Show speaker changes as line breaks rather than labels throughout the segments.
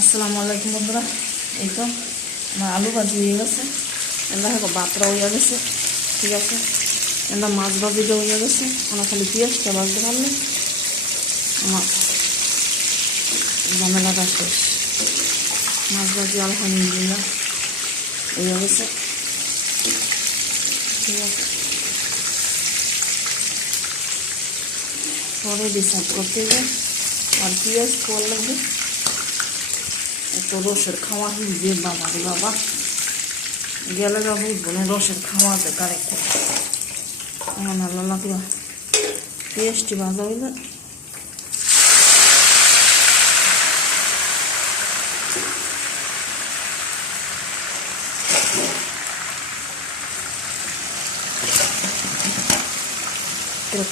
আসসালামু আলাইকুম বন্ধুরা। এই তো, আমার আলু ভাজি হয়ে গেছে। এন্দা হয়তো বাতরা হয়ে গেছে। ঠিক আছে। এন্দা মাছ ভাজিটা হয়ে গেছে। আমার খালি পেঁয়াজটা ভাজতে পারলে আমার ঝামেলাটা শেষ। মাছ ভাজি আলহামদুলিল্লাহ হয়ে গেছে। ঠিক আছে। পরে ডিসাইড করতে হবে আর পেঁয়াজ কল লাগবে। এত রসের খাওয়া হিসবে বাবা রে বাবা। গেলে যা বুঝব না রসের খাওয়া বেকার একটা। আমার ভালো লাগল। পেঁয়াজটি ভাজা হইলে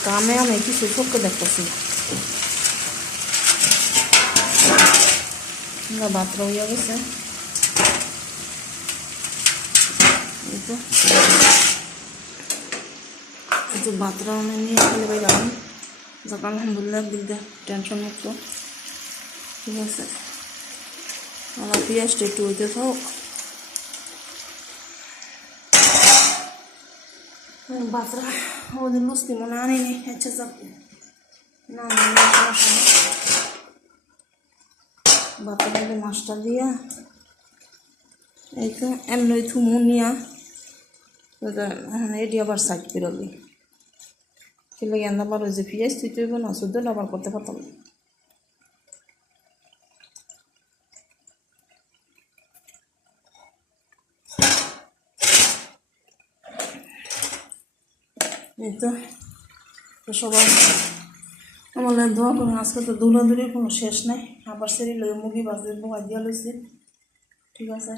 কামে আমি কিছু চোখে দেখতেছি। না বাতরা হইয়া গেছে একটু বাতরা আমি নিয়ে ফেলে পাই যাবেন যাক আলহামদুলিল্লাহ দিক দিয়ে টেনশন মুক্ত ঠিক আছে আমার পেঁয়াজটা একটু হইতে থাক বাতরা ওদের লুস্তি মনে আনিনি আচ্ছা যাক নেই বাতাটাকে মাছটা দিয়া, এই তো এমনি থুমু নিয়া এটি আবার সাইড দিই খেলে জ্ঞান আবার ওই যে পিঁয়াজ তুই তুইব না শুদ্ধ আবার করতে পারতাম। এই তো সবাই আমার দোয়া করুন আজকে তো দৌড়াদৌড়ির কোনো শেষ নাই। আবার সেরি লই মুগি বাজে বোয়া দিয়া লইছি। ঠিক আছে?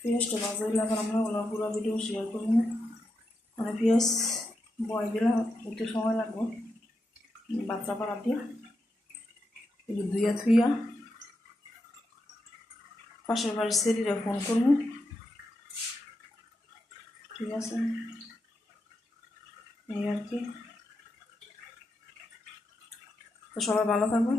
পেঁয়াজটা বাজে এখন আমরা ওলা পুরো ভিডিও শেয়ার করি না। মানে পেঁয়াজ বয় দিলে একটু সময় লাগবে। বাচ্চা পাড়া দিয়া। একটু ধুইয়া থুইয়া। পাশের বাড়ির সেরিরা ফোন করব। ঠিক আছে? এই আর কি। তো সবাই ভালো থাকবেন।